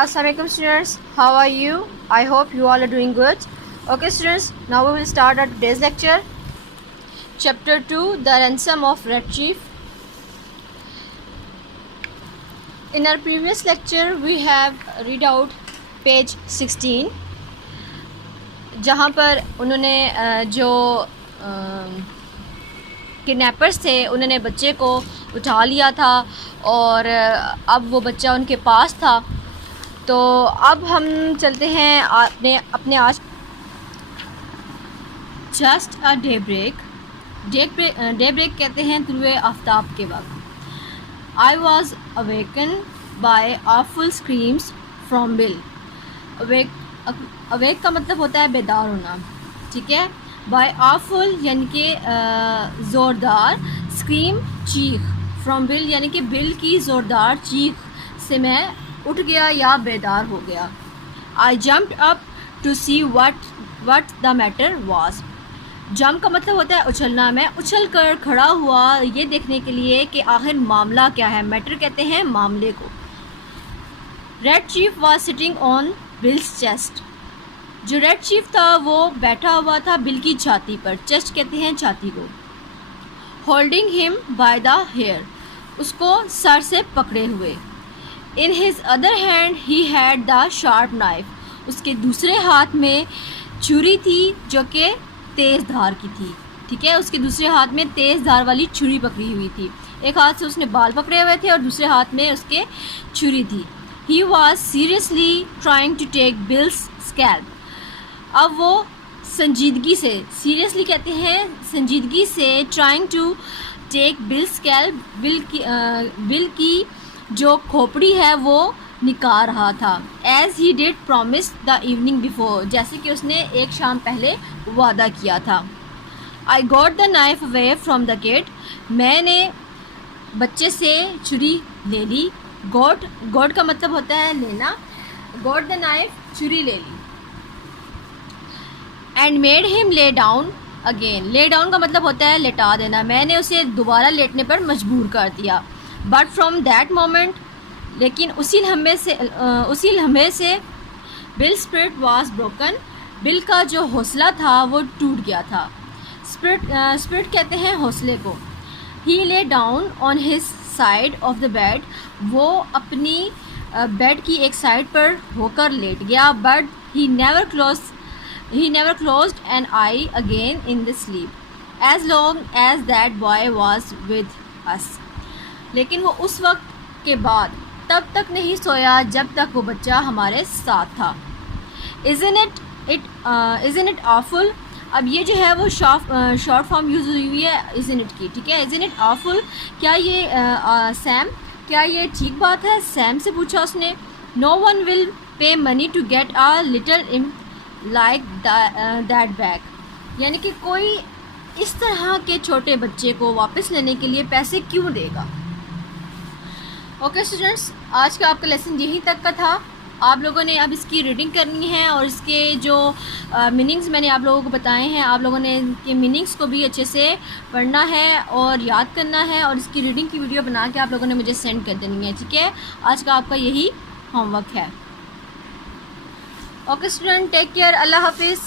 Assalamualaikum students, how are you? I hope you all are doing good. Okay students, now we will start our today's lecture. Chapter 2, The Ransom of Red Chief. In our previous lecture we have read out page 16 जहाँ पर उन्होंने जो kidnappers थे उन्होंने बच्चे को उठा लिया था और अब वो बच्चा उनके पास था। तो अब हम चलते हैं अपने आज जस्ट अ डे ब्रेक कहते हैं तुलुए आफ्ताब के वक्त। I was awaken by awful screams from Bill. Awake का मतलब होता है बेदार होना, ठीक है। बाय ऑफुल यानी कि ज़ोरदार, स्क्रीम चीख, फ्रॉम बिल यानी कि बिल की ज़ोरदार चीख से मैं उठ गया या बेदार हो गया। I jumped up to see what the matter was. Jump का मतलब होता है उछलना। मैं उछल कर खड़ा हुआ ये देखने के लिए कि आखिर मामला क्या है। मैटर कहते हैं मामले को। Red chief was sitting on bills chest. जो रेड चीफ था वो बैठा हुआ था बिल की छाती पर। चेस्ट कहते हैं छाती को। Holding him by the hair, उसको सर से पकड़े हुए। In his other hand he had the sharp knife, उसके दूसरे हाथ में छुरी थी जो कि तेज़ धार की थी, ठीक है। उसके दूसरे हाथ में तेज़ धार वाली छुरी पकड़ी हुई थी। एक हाथ से उसने बाल पकड़े हुए थे और दूसरे हाथ में उसके छुरी थी। He was seriously trying to take Bill's scalp. अब वो संजीदगी से, सीरियसली कहते हैं संजीदगी से, trying to take Bill scalp, Bill की जो खोपड़ी है वो निकाल रहा था। As he did promise the evening before, जैसे कि उसने एक शाम पहले वादा किया था। I got the knife away from the kid, मैंने बच्चे से छुरी ले ली। गॉट का मतलब होता है लेना। गॉट द नाइफ, छुरी ले ली। And made him lay down again, lay down का मतलब होता है लेटा देना। मैंने उसे दोबारा लेटने पर मजबूर कर दिया। बट फ्रॉम दैट मोमेंट, लेकिन उसी लम्हे से bill spirit was broken, bill का जो हौसला था वो टूट गया था। स्पिरिट कहते हैं हौसले को। He lay down on his side of the bed, वो अपनी बेड की एक साइड पर होकर लेट गया। But he never closed an eye again in the sleep as long as that boy was with us. लेकिन वो उस वक्त के बाद तब तक नहीं सोया जब तक वो बच्चा हमारे साथ था। Isn't it awful? अब ये जो है वो शॉर्ट फॉर्म यूज़ हुई है isn't it की, ठीक है। Isn't it awful, क्या ये सैम, क्या ये ठीक बात है? सैम से पूछा उसने। No one will pay money to get a little imp like that back, यानी कि कोई इस तरह के छोटे बच्चे को वापस लेने के लिए पैसे क्यों देगा। ओके स्टूडेंट्स, आज का आपका लेसन यहीं तक का था। आप लोगों ने अब इसकी रीडिंग करनी है और इसके जो मीनिंग्स मैंने आप लोगों को बताए हैं, आप लोगों ने इनके मीनिंग्स को भी अच्छे से पढ़ना है और याद करना है और इसकी रीडिंग की वीडियो बना के आप लोगों ने मुझे सेंड कर देनी है, ठीक है। आज का आपका यही होमवर्क है। ओके स्टूडेंट, टेक केयर, अल्लाह हाफिज़।